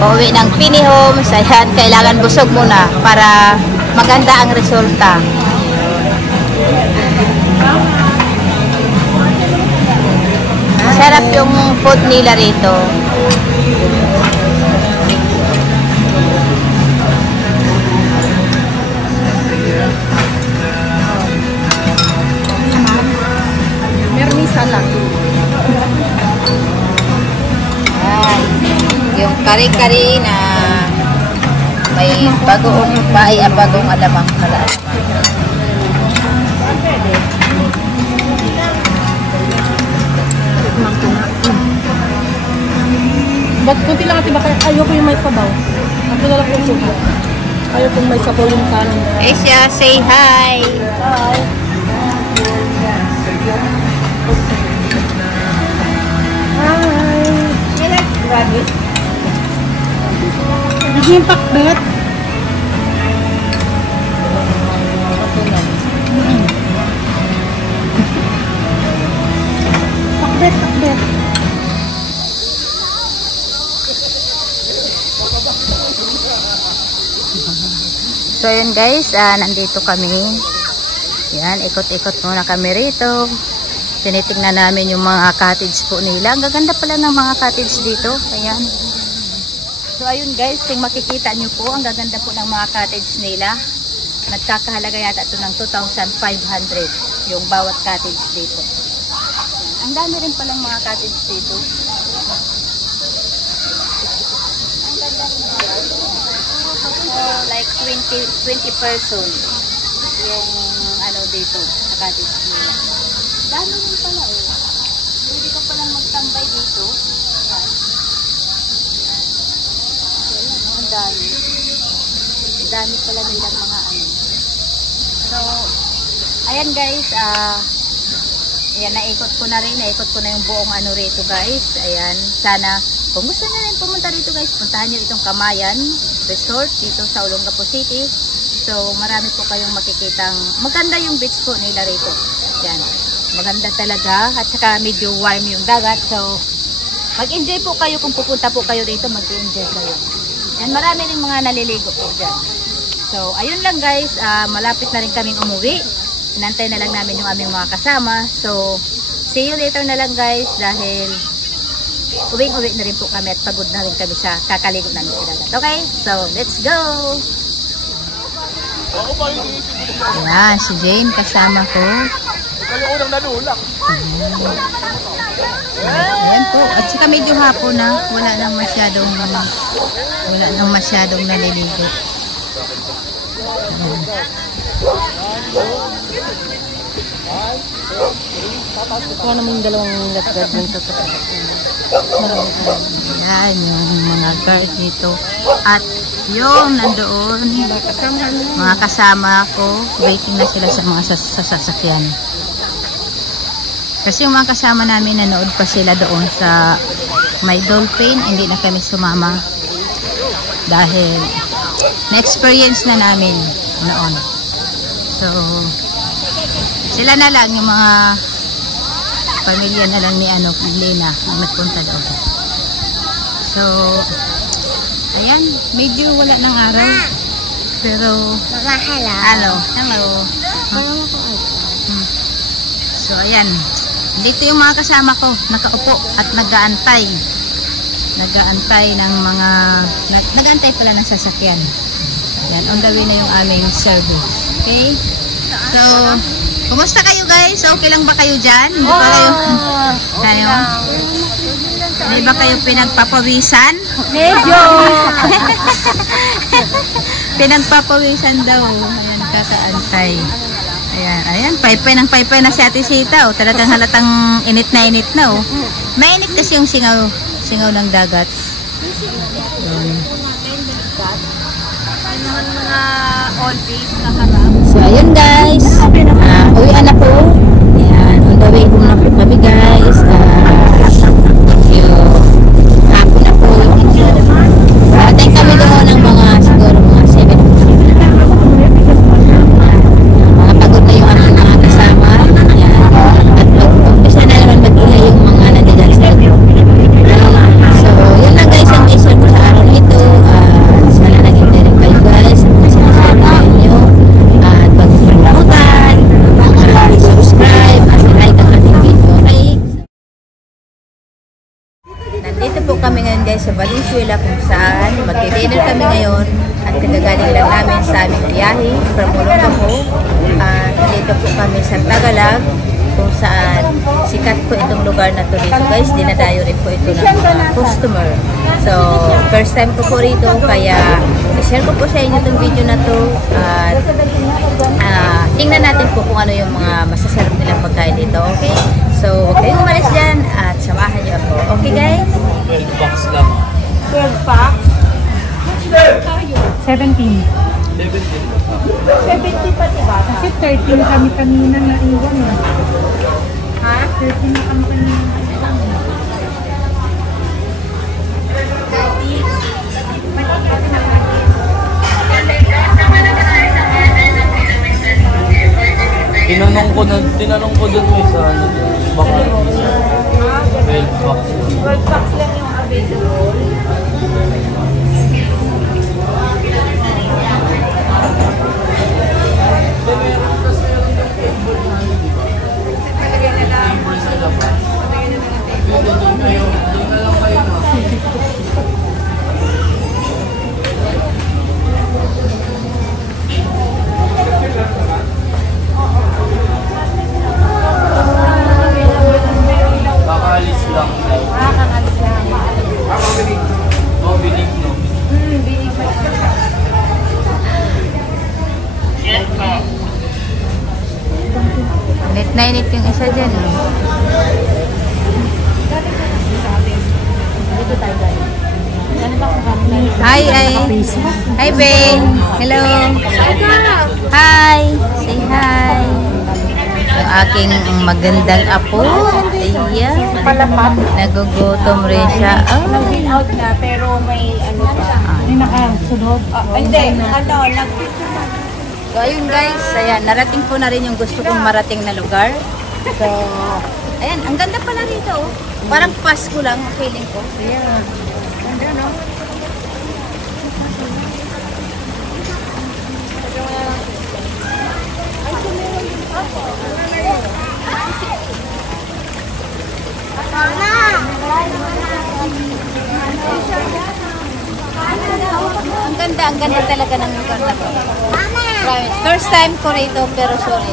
Pauwi ng Pini Homes. Ayan, kailangan busog muna para maganda ang resulta. Sarap yung food nila rito. Meron isa lang. Yung kari-kari na may bagong bagong alamang pala. Ba't kunti lang ati ba kaya ayaw ko yung may sabaw. Ako na lang yung suka. Ayaw kong may sabaw yung kanin. Asia, say hi! Hi! Hi! You like rabbit? Naging pakbet. Pakbet, pakbet. So yun guys, nandito kami. Yan, ikot-ikot muna kami rito. Tinitingnan namin yung mga cottage po nila. Ang gaganda pala ng mga cottage dito. Ayan. So ayun guys, kung makikita nyo po, ang gaganda po ng mga cottage nila. Nagkakahalaga yata ito ng 2,500 yung bawat cottage dito. Ang dami rin palang mga cottage dito. Ang ganda rin mga. So like 20 persons yung ano dito sa cottage nila. Dami rin pala oh. Pwede ka palang magtambay dito. Ang dami. Ang dami pala nilang mga ano. So, ayan guys, ayan, naikot ko na yung buong ano rito guys. Ayan, sana, kung gusto nyo rin pumunta rito guys, puntahan nyo itong Kamayan Resort dito sa Olongapo City. So, marami po kayong makikitang, maganda yung beach po nila rito. Ayan, maganda talaga, at saka medyo warm yung dagat. So, mag-enjoy po kayo kung pupunta po kayo dito, mag-enjoy kayo. Ayan, marami rin mga naliligo po dyan. So, ayun lang guys, malapit na rin kaming umuwi. Inantay na lang namin yung aming mga kasama. So, see you later na lang guys dahil uwing-uwi na rin po kami at pagod na rin kami sa kakaligo namin sa dagat. Okay? So, let's go! Ayan, si Jane kasama ko. Ayan po. At saka medyo hapon na. Wala nang masyadong naliligo. Kuha naman yung dalawang lifeguard dun sa tapat. Ayan, yung mga guard dito. At yung nandoon, mga kasama ko, waiting na sila sa mga sasakyan. Kasi yung mga kasama namin, nanood pa sila doon sa may dolphin. Hindi na kami sumama. Dahil na-experience na namin noon. So, sila na lang, yung mga pamilya na lang ni Lena ang nagpunta doon. So, ayan, medyo wala ng araw. Pero, hello. So, ayan. Dito yung mga kasama ko, nakaupo at nag-aantay. Nag-aantay ng mga, nag-aantay pala ng sasakyan. Ayan, on the way na yung aming service. Okay? So, kumusta kayo guys? Okay lang ba kayo dyan? Hindi ba kayo? Hindi ba kayo pinagpapawisan? Medyo! Pinagpapawisan daw. Ayan, kakaantay. Ayan, paypay na si Ate Sita. Oh. Talagang halatang init na. Oh. Mainit kasi yung singaw ng dagat. So, ayun guys. Uwian na po. Ayan, on the way home na po kami guys. Hapon na po. Atay kami doon ng mga siguro mga 7. Mga pagod na yung aming mga kasama. Ayan. At mag-umpisa na naman mag-ihay yung mga nandiyan sa loob. So, yun lang guys ang mission ko sa araw na ito. Valenzuela kung saan magdi-dinner kami ngayon at kagagaling lang namin sa aming biyahe from Olongapo. Dito po kami sa Tagalog kung saan sikat po itong lugar na to dito guys. Dinadayo rin po ito ng mga customer. So, first time ko po rito kaya i-share ko po sa inyo itong video na to at tingnan natin po kung ano yung mga masasarap nilang pagkain dito, okay? So, huwag kayong umalis dyan at samahan niyo ako. Okay guys? 12 bucks lang. 12 packs? 17. 70 pa diba? Kasi 13 kami kanina na iwan eh. Ha? 13 na kami kanina na iwan. Tinanong ko dun may sa ano, baka 12 bucks. 12 packs lang yung available. Kakaalis lang. Kakalis lang. Oh, binig no. Binig pa siya. Init na init yung isa dyan. Dito tayo guys. Ano ba kung kami? Hi, hi Ben. Hello. Hi. Say hi. Yung aking magandang apo. Ayan. Palapat. Nagugutom rin siya. Oh. Nag-in out na pero may ano pa. May nakasunod. Hindi. Ano, So, ayun guys. Ayan, narating po na rin yung gusto kong marating na lugar. So, ayan, ang ganda pala rito. Oh. Parang Pasko lang ang feeling ko. Ayan. Ganda, no? Ang ganda talaga ng lugar na to. Promise. First time ko rito, pero sorry.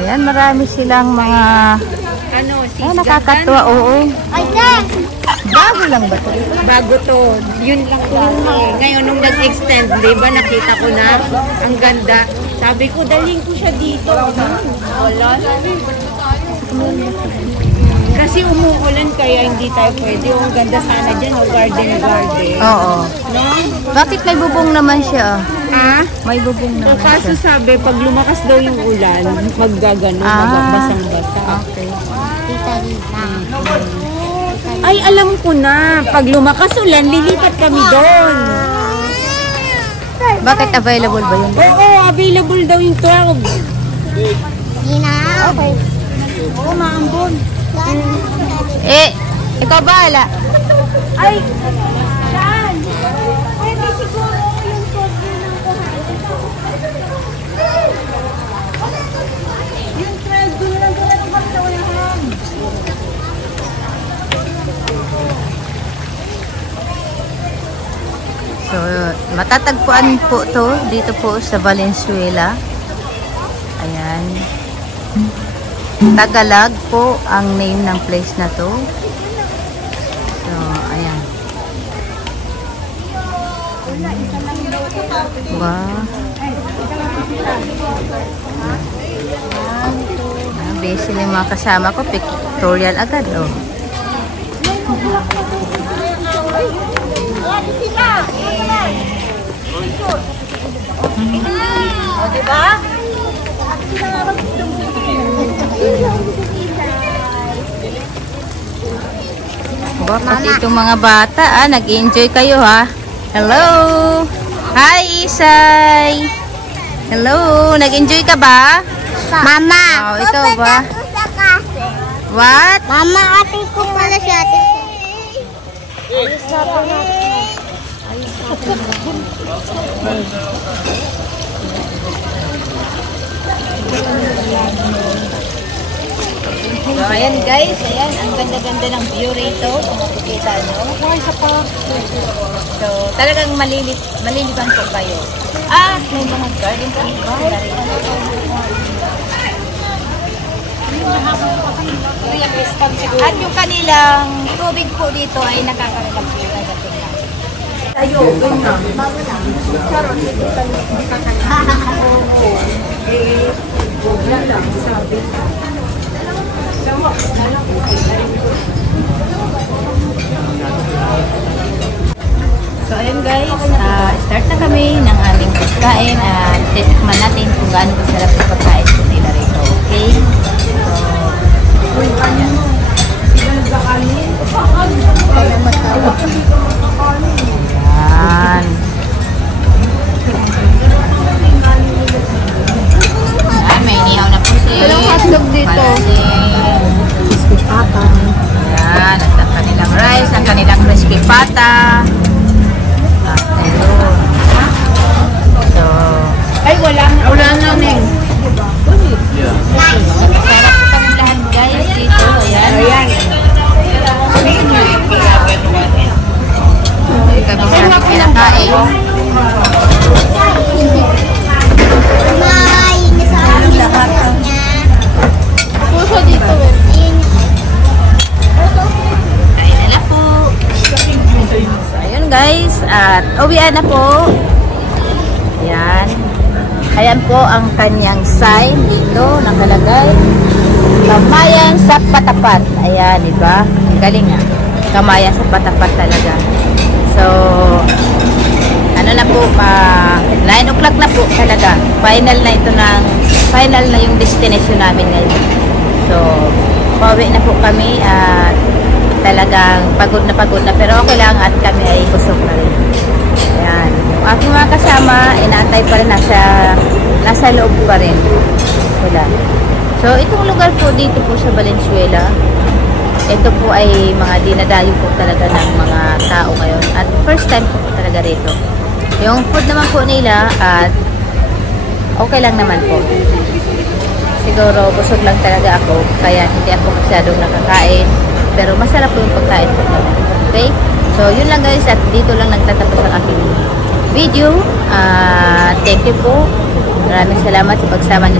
Ayan, marami silang mga nakakatuwa, oo. Bago lang ba ito? Bago to. Yun lang to. Ngayon, nung nag-extend, di ba, nakita ko na ang ganda. Sabi ko, daling ko siya dito. Wala. Kasi umuulan kaya hindi tayo pwede. Ang ganda sana dyan, o garden. Oo. No? Bakit may bubong naman siya? Ah? May bubong So, naman kaso siya. sabi, pag lumakas daw yung ulan, maggagano, magbabasang-basa. Okay. Ay, alam ko na. Pag lumakas ulan, lilipat kami doon. Bakit available ba yun? Oo, available daw yung 12. Okay. Oo, maambon. Ikaw bahala. Ay, saan? Pwede siguro yung code yun ang yung 12, doon lang kami sa unahan. So, matatagpuan po to dito po sa Valenzuela. Ayan. Tagalog po ang name ng place na to. So, ayan. Wow. Busy na yung mga kasama ko. Pictorial agad, oh. O, diba? Ba, pati itong mga bata, nag-enjoy kayo, ha? Hello! Hi, Isay! Hello! Nag-enjoy ka ba? Mama, Oh, ito ba? sa kasi. What? Mama, ate ko pala si ate. So, ayan guys, ayan, ang ganda-ganda ng view rito, kung makikita nyo. So, talagang malilibang po kayo. At may mga garden po sila rito. At yung kanilang tubig po dito ay nakaka-relax po talaga tingnan. So ayun guys, start na kami ng aming pagkain at titikman natin kung gaano kasarap yung pagkain po nila rito. Okay? So, ayan. Ayan. Ay, may inihaw na po siya. Walang hotdog dito. Crispy pata. Ayan, at ang kanilang rice, ang kanilang crispy pata. At ayun. So, Ay, wala na, Neng. Yeah. masarap po kami lahat guys dito. Ayan. Kami sa aming kinakain. May nasabi niya. Puso dito eh. Kain na lang po. Ayun guys, at uwian na po. Ayan. Ayan po ang kanyang sign dito, nakalagay. Kamayan sa patapat. Ayan, diba? Galing nga. Kamayan sa patapat talaga. So, ano na po, 9 o'clock na po talaga. Final na ito final na yung destination namin ngayon. So, pauwi na po kami at talagang pagod na pero okay lang at kami ay busog na rin. Ayan. Yung aking mga kasama, inaantay pa rin nasa loob pa rin sila. So, itong lugar po dito po sa Valenzuela, ito po ay mga dinadayo po talaga ng mga tao ngayon. At first time po talaga rito. Yung food naman po nila at okay lang naman po. Siguro busog lang talaga ako kaya hindi ako masyadong nakakain. Pero masarap po yung pagkain po nila. Okay? So, yun lang guys at dito lang nagtatapos ang aking video. Thank you po. Maraming salamat sa pagsama niyo.